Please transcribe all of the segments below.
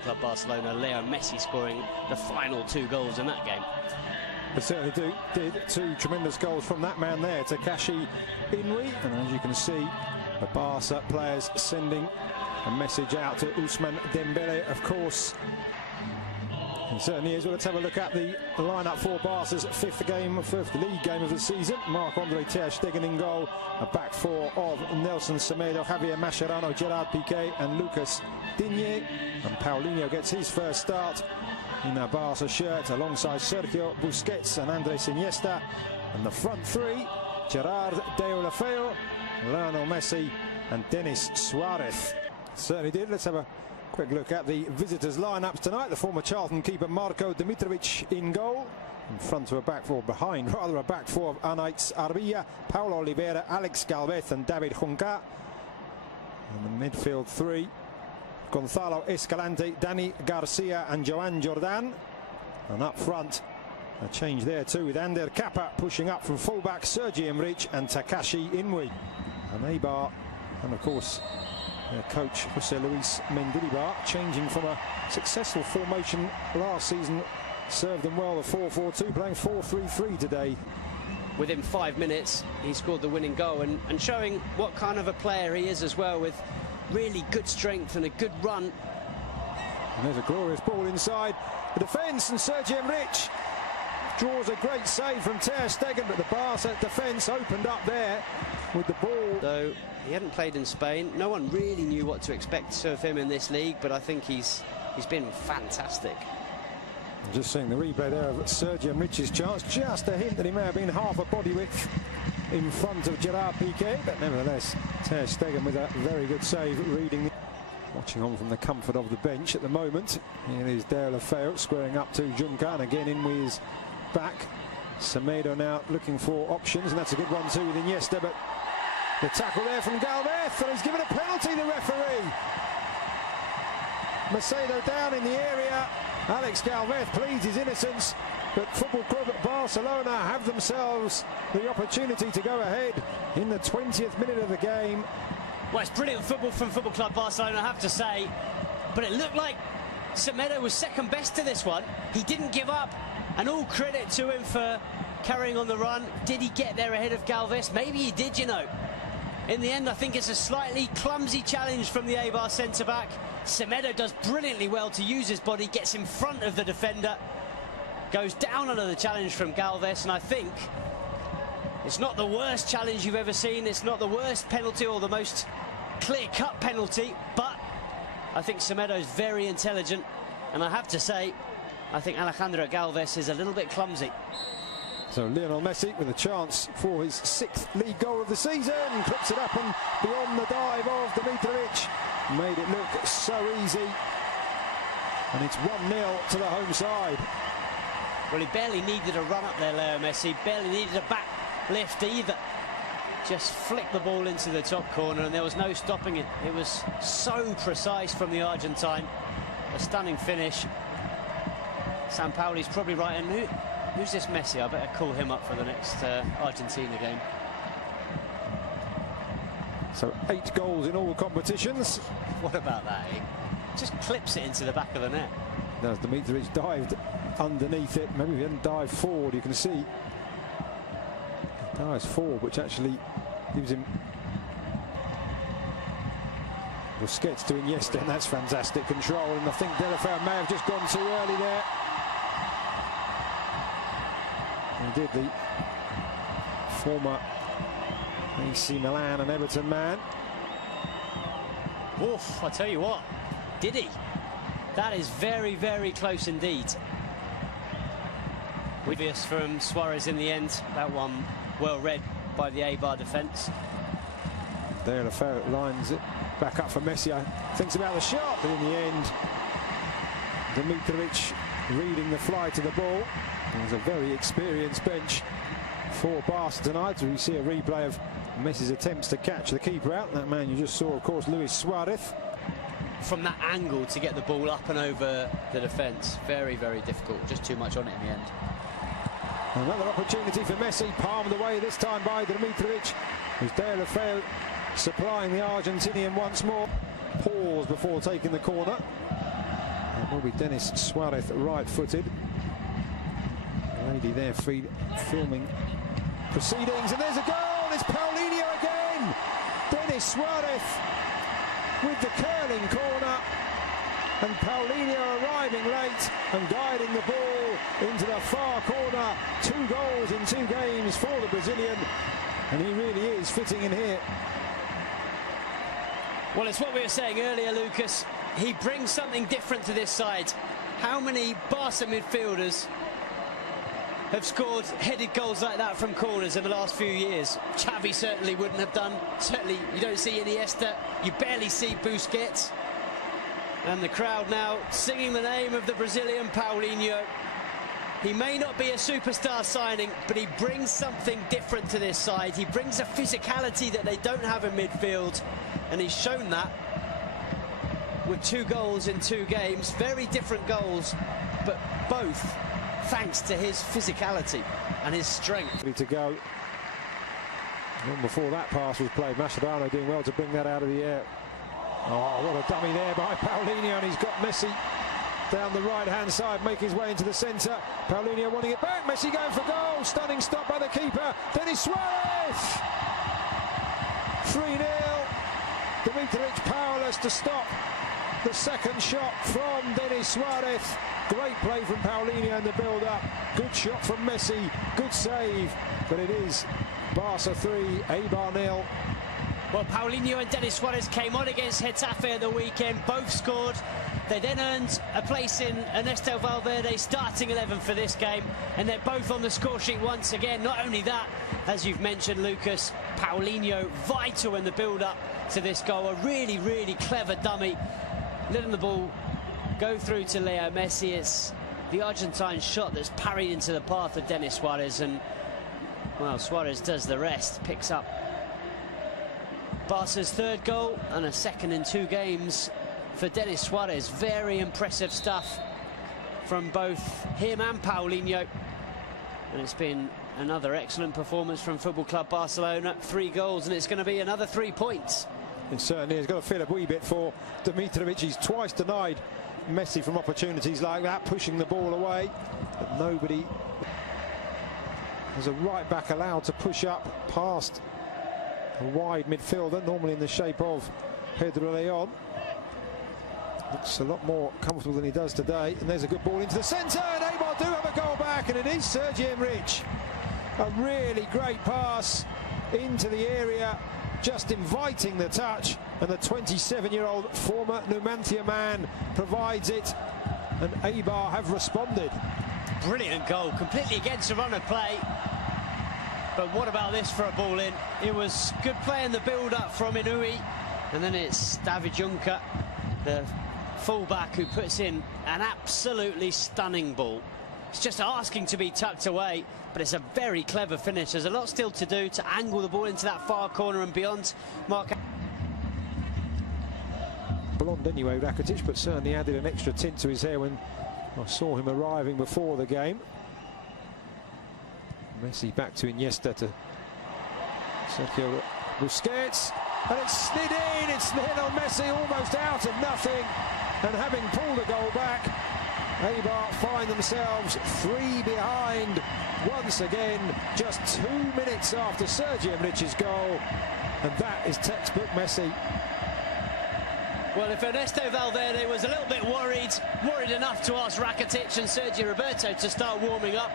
Football Club Barcelona. Lionel Messi scoring the final 2 goals in that game. They certainly did 2 tremendous goals from that man there, Sergi Enrich. And as you can see, the Barca players sending a message out to Ousmane Dembele, of course. He certainly is. Well, let's have a look at the lineup for Barca's fifth league game of the season. Marc-Andre ter Stegen in goal. A back 4 of Nelson Semedo, Javier Mascherano, Gerard Piqué and Lucas Digne. And Paulinho gets his first start in a Barca shirt alongside Sergio Busquets and Andres Iniesta. And the front 3, Gerard Deulofeu, Lionel Messi and Denis Suarez. Certainly did. Let's have a quick look at the visitors' lineups tonight. The former Charlton keeper Marko Dimitrovic in goal. In front of a back 4, behind rather, a back 4 of Anaïs Arbilla, Paulo Oliveira, Alex Galvez and David Junca. And the midfield 3, Gonzalo Escalante, Dani Garcia and Joan Jordan. And up front, a change there too, with Ander Kappa pushing up from fullback, Sergi Enrich and Takashi Inui. And EIBAR, and of course their coach José Luis Mendilibar, changing from a successful formation last season, served them well, the 4-4-2, playing 4-3-3 today. Within 5 minutes, he scored the winning goal and showing what kind of a player he is as well, with really good strength and a good run. And there's a glorious ball inside the defence, and Sergi Enrich draws a great save from ter Stegen, but the Barca defence opened up there with the ball. Though he hadn't played in Spain, no one really knew what to expect of him in this league, but I think he's been fantastic. I'm just seeing the replay there of Sergi Enrich's chance, just a hint that he may have been half a body width in front of Gerard Piqué, but nevertheless ter Stegen with a very good save, reading, watching on from the comfort of the bench at the moment. Here is Deulofeu squaring up to Junca, and again Inui is back. Semedo now looking for options, and that's a good one too with Iniesta, but the tackle there from Galvez, and he's given a penalty, the referee. Macedo down in the area. Alex Galvez pleads his innocence, but Football Club Barcelona have themselves the opportunity to go ahead in the 20th minute of the game. Well, it's brilliant football from Football Club Barcelona, I have to say, but it looked like Semedo was second best to this one. He didn't give up, and all credit to him for carrying on the run. Did he get there ahead of Galvez? Maybe he did, you know. In the end, I think it's a slightly clumsy challenge from the EIBAR centre-back. Semedo does brilliantly well to use his body, gets in front of the defender, goes down under the challenge from Galvez, and I think it's not the worst challenge you've ever seen. It's not the worst penalty or the most clear-cut penalty, but I think Semedo's very intelligent, and I have to say, I think Alejandro Galvez is a little bit clumsy. So Lionel Messi with a chance for his 6th league goal of the season, clips it up and beyond the dive of Dimitrovic, made it look so easy, and it's 1-0 to the home side. Well, he barely needed a run up there, Leo Messi, barely needed a back lift either. Just flicked the ball into the top corner and there was no stopping it. It was so precise from the Argentine. A stunning finish. Sampaoli's probably right, and who's this Messi? I better call him up for the next Argentina game. So 8 goals in all competitions. What about that, eh? Just clips it into the back of the net. As Dimitrovic dived underneath it, maybe if he hadn't dived forward, you can see he dives forward, which actually gives him Busquets to Iniesta, and that's fantastic control, and I think Deulofeu may have just gone too early there. He did, the former AC Milan and Everton man. Oof, I tell you what, did he? That is very, very close indeed. Obvious from Suarez in the end. That one well read by the EIBAR defence. Deulofeu lines it back up for Messi. Thinks about the shot, but in the end, Dimitrovic reading the fly to the ball. There's a very experienced bench for Barca tonight. We see a replay of Messi's attempts to catch the keeper out. That man you just saw, of course, Luis Suarez. From that angle to get the ball up and over the defence, very, very difficult. Just too much on it in the end. Another opportunity for Messi, palmed away this time by Dimitrovic. With Deulofeu supplying the Argentinian once more. Pause before taking the corner. That will be Denis Suarez, right-footed. The lady there filming proceedings, and there's a goal. It's Paulinho again. Denis Suarez with the curling corner, and Paulinho arriving late and guiding the ball into the far corner. 2 goals in 2 games for the Brazilian, and he really is fitting in here. Well, it's what we were saying earlier, Lucas. He brings something different to this side. How many Barca midfielders have scored headed goals like that from corners in the last few years? Xavi certainly wouldn't have done. Certainly you don't see Iniesta. You barely see Busquets. And the crowd now singing the name of the Brazilian Paulinho. He may not be a superstar signing, but he brings something different to this side. He brings a physicality that they don't have in midfield, and he's shown that with 2 goals in 2 games. Very different goals, but both thanks to his physicality and his strength. To go. Long before that pass was played, Mascherano doing well to bring that out of the air. Oh, what a dummy there by Paulinho, and he's got Messi down the right-hand side, making his way into the centre. Paulinho wanting it back, Messi going for goal. Stunning stop by the keeper, Denis Suarez! 3-0. Dimitric powerless to stop the second shot from Denis Suarez. Great play from Paulinho in the build-up. Good shot from Messi, good save. But it is Barca 3, EIBAR 0. Well, Paulinho and Denis Suarez came on against Getafe at the weekend. Both scored. They then earned a place in Ernesto Valverde's starting 11 for this game, and they're both on the score sheet once again. Not only that, as you've mentioned, Lucas, Paulinho vital in the build-up to this goal. A really, really clever dummy, letting the ball go through to Leo Messi. It's the Argentine shot that's parried into the path of Denis Suarez, and well, Suarez does the rest, picks up Barca's 3rd goal and a 2nd in 2 games for Denis Suarez. Very impressive stuff from both him and Paulinho, and it's been another excellent performance from Football Club Barcelona. 3 goals, and it's going to be another 3 points. It certainly has got to feel a wee bit for Dimitrovic. He's twice denied Messi from opportunities like that, pushing the ball away, but nobody. There's a right back allowed to push up past a wide midfielder, normally in the shape of Pedro Leon. Looks a lot more comfortable than he does today, and there's a good ball into the centre, and EIBAR do have a goal back, and it is Sergi Enrich. A really great pass into the area, just inviting the touch, and the 27-year-old former Numancia man provides it, and EIBAR have responded. Brilliant goal, completely against the run of play. But what about this for a ball in? It was good play in the build-up from Inui, and then it's David Juncker, the fullback, who puts in an absolutely stunning ball. It's just asking to be tucked away, but it's a very clever finish. There's a lot still to do to angle the ball into that far corner and beyond. Mark. Blonde anyway, Rakitic, but certainly added an extra tint to his hair when I saw him arriving before the game. Messi back to Iniesta, to Sergio Busquets, and it's slid in. It's Lionel Messi almost out of nothing, and having pulled the goal back, EIBAR find themselves 3 behind once again, just 2 minutes after Sergi Enrich's goal, and that is textbook Messi. Well, if Ernesto Valverde was a little bit worried enough to ask Rakitic and Sergio Roberto to start warming up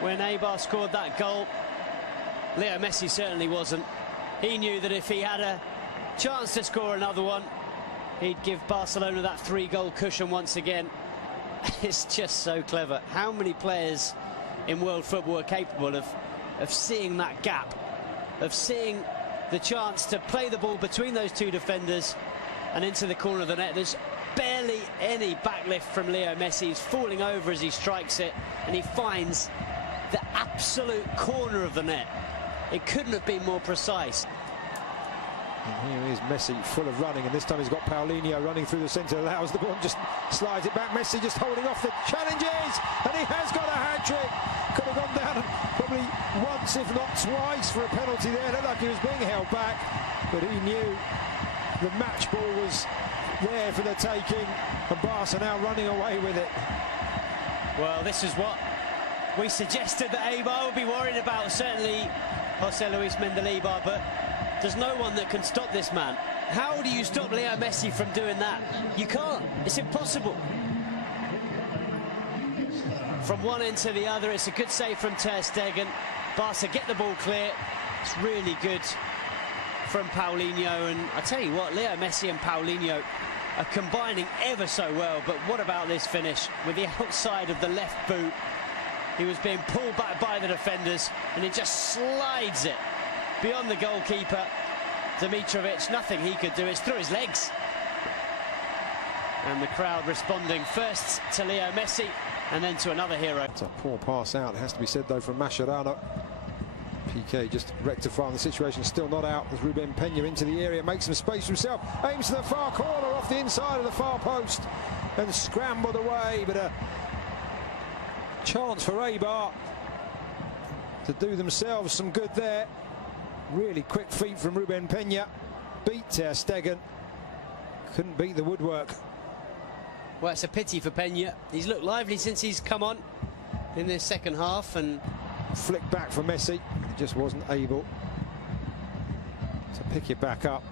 when EIBAR scored that goal, Leo Messi certainly wasn't. He knew that if he had a chance to score another one, he'd give Barcelona that 3-goal cushion once again. It's just so clever. How many players in world football are capable of seeing that gap, of seeing the chance to play the ball between those 2 defenders and into the corner of the net? There's barely any backlift from Leo Messi. He's falling over as he strikes it, and he finds the absolute corner of the net. It couldn't have been more precise. And here is Messi, full of running, and this time he's got Paulinho running through the centre, allows the ball, just slides it back. Messi just holding off the challenges, and he has got a hat-trick. Could have gone down probably once, if not twice, for a penalty there. Looked like he was being held back, but he knew the match ball was there for the taking, and Barca now running away with it. Well, this is what we suggested that EIBAR would be worried about, certainly Jose Luis Mendilibar, but there's no one that can stop this man. How do you stop Leo Messi from doing that? You can't. It's impossible. From one end to the other, it's a good save from Ter Stegen. Barca get the ball clear. It's really good from Paulinho, and I tell you what, Leo Messi and Paulinho are combining ever so well. But what about this finish with the outside of the left boot? He was being pulled back by the defenders, and he just slides it beyond the goalkeeper. Dimitrovic, nothing he could do. It's through his legs. And the crowd responding first to Leo Messi and then to another hero. It's a poor pass out, it has to be said though, from Mascherano. PK just rectifying the situation, still not out as Ruben Peña into the area, makes some space for himself, aims to the far corner off the inside of the far post and scrambled away, but a chance for EIBAR to do themselves some good there. Really quick feet from Ruben Peña, beat Ter Stegen, couldn't beat the woodwork. Well, it's a pity for Peña. He's looked lively since he's come on in this second half, and flick back for Messi. He just wasn't able to pick it back up.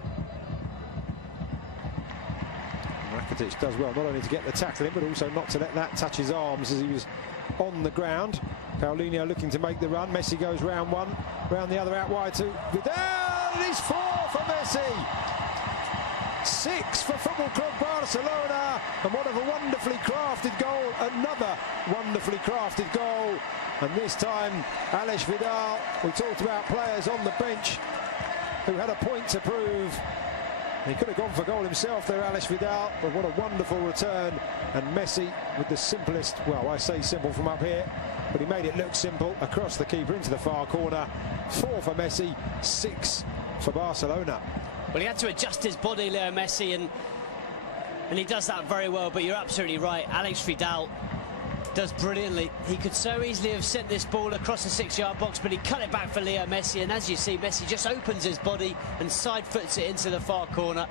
Rakitic does well not only to get the tackle in, but also not to let that touch his arms as he was on the ground. Paulinho looking to make the run. Messi goes round one, round the other out wide to Vidal. And he's 4 for Messi. 6 for Football Club Barcelona, and what a wonderfully crafted goal, another wonderfully crafted goal, and this time Alex Vidal. We talked about players on the bench who had a point to prove. He could have gone for goal himself there, Alex Vidal, but what a wonderful return, and Messi with the simplest, well, I say simple from up here, but he made it look simple, across the keeper into the far corner. 4 for Messi, 6 for Barcelona. Well, he had to adjust his body, Leo Messi, and he does that very well. But you're absolutely right. Alex Vidal does brilliantly. He could so easily have sent this ball across the 6-yard box, but he cut it back for Leo Messi. And as you see, Messi just opens his body and side foots it into the far corner.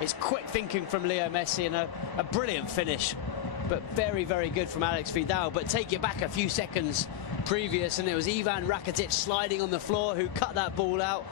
It's quick thinking from Leo Messi and a brilliant finish. But very, very good from Alex Vidal. But take you back a few seconds previous, and it was Ivan Rakitic sliding on the floor who cut that ball out.